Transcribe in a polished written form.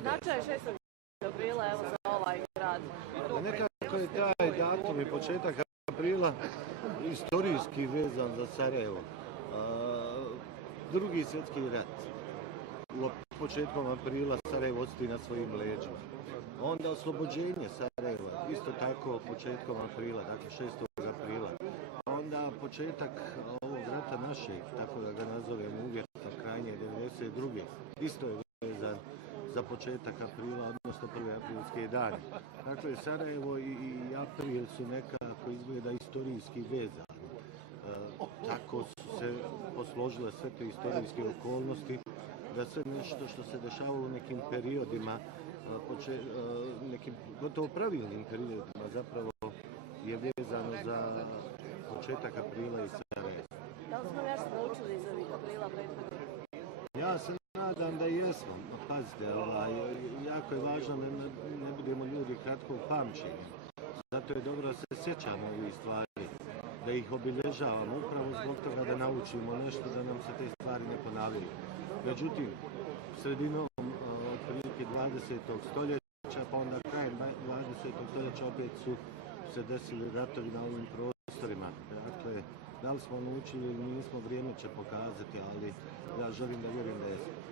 Značaj 6. aprila evo za ovaj grad. Nekako je taj datum i početak aprila istorijski vezan za Sarajevo. Drugi svjetski rat. Početkom aprila Sarajevo odsjeti na svojim leđima. Onda oslobođenje Sarajeva, isto tako početkom aprila, dakle 6. aprila. Onda početak ovog rata našeg, tako da ga nazovem uvjetno, krajnje 92. isto je vezan za početak aprila, odnosno prve aprilske dane. Dakle, Sarajevo i april su nekako izgleda istorijski vezani. Tako su se posložile sve te istorijske okolnosti, da sve nešto što se dešavalo u nekim periodima, nekim gotovo pravilnim periodima zapravo je vezano za početak aprila i Sarajeva. Da li smo nešto naučili iz ovih aprila prethodnih? Ja se nadam da jesmo. Pazite, jako je važno da ne budemo ljudi kratkog pamćenja. Zato je dobro da se sjećamo ovih stvari, da ih obilježavamo upravo zbog toga da naučimo nešto, da nam se te stvari ne ponavljaju. Međutim, sredinom otprilike 20. stoljeća, pa onda krajem 20. stoljeća opet su se desili ratovi na ovim prostorima. Dakle, da li smo naučili ili nismo, vrijeme će pokazati, ali ja želim da vjerujem da jesmo.